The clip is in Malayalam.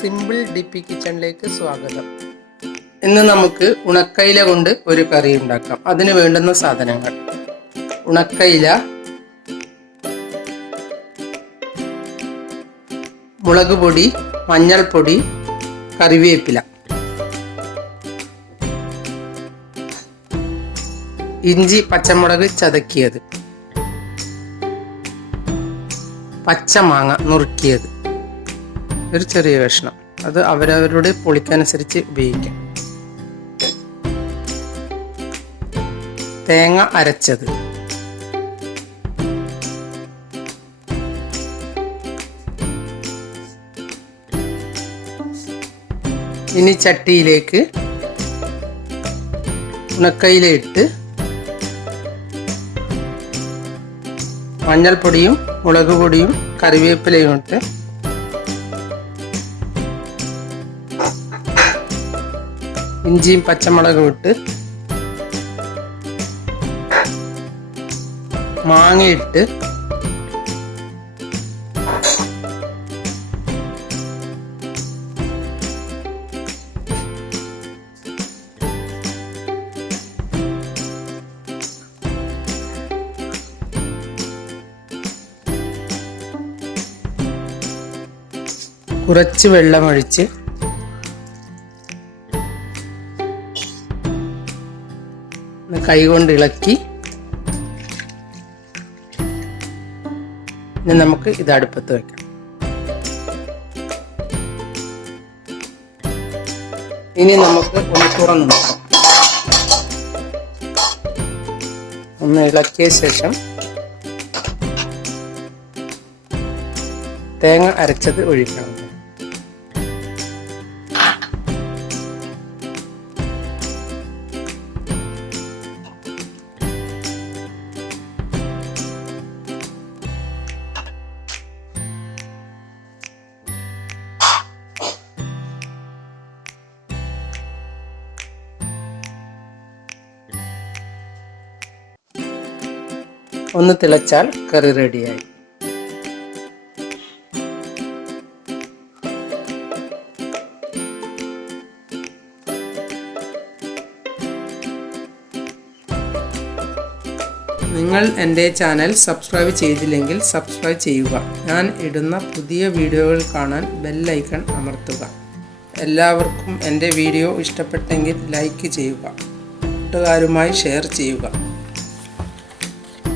സിമ്പിൾ ഡിപ്പി കിച്ചണിലേക്ക് സ്വാഗതം. ഇന്ന് നമുക്ക് ഉണക്കയില കൊണ്ട് ഒരു കറി ഉണ്ടാക്കാം. അതിന് വേണ്ടുന്ന സാധനങ്ങൾ: ഉണക്കയില, മുളക് പൊടി, മഞ്ഞൾപ്പൊടി, കറിവേപ്പില, ഇഞ്ചി പച്ചമുളക് ചതക്കിയത്, പച്ചമാങ്ങ നുറുക്കിയത്, ഒരു ചെറിയ കഷ്ണം, അത് അവരവരുടെ പുളിക്കനുസരിച്ച് ഉപയോഗിക്കാം, തേങ്ങ അരച്ചത്, ഇനി ചട്ടിയിലേക്ക് ഉണക്കയില ഇട്ട് മഞ്ഞൾപ്പൊടിയും മുളക് പൊടിയും കറിവേപ്പിലയും ഇട്ട് ഇഞ്ചിയും പച്ചമുളകും ഇട്ട് മാങ്ങയിട്ട് കുറച്ച് വെള്ളമൊഴിച്ച് കൈകൊണ്ട് ഇളക്കി ഇനി നമുക്ക് ഇത് അടുപ്പത്ത് വെക്കാം. ഇനി നമുക്ക് ഒന്ന് തുറന്ന് നോക്കാം. ഒന്ന് ഇളക്കിയ ശേഷം തേങ്ങ അരച്ചത് ഒഴിക്കണം. ഒന്ന് തിളച്ചാൽ കറി റെഡിയായി. നിങ്ങൾ എൻ്റെ ചാനൽ സബ്സ്ക്രൈബ് ചെയ്തില്ലെങ്കിൽ സബ്സ്ക്രൈബ് ചെയ്യുക. ഞാൻ ഇടുന്ന പുതിയ വീഡിയോകൾ കാണാൻ ബെൽ ഐക്കൺ അമർത്തുക. എല്ലാവർക്കും എൻ്റെ വീഡിയോ ഇഷ്ടപ്പെട്ടെങ്കിൽ ലൈക്ക് ചെയ്യുക. കൂട്ടുകാരുമായി ഷെയർ ചെയ്യുക.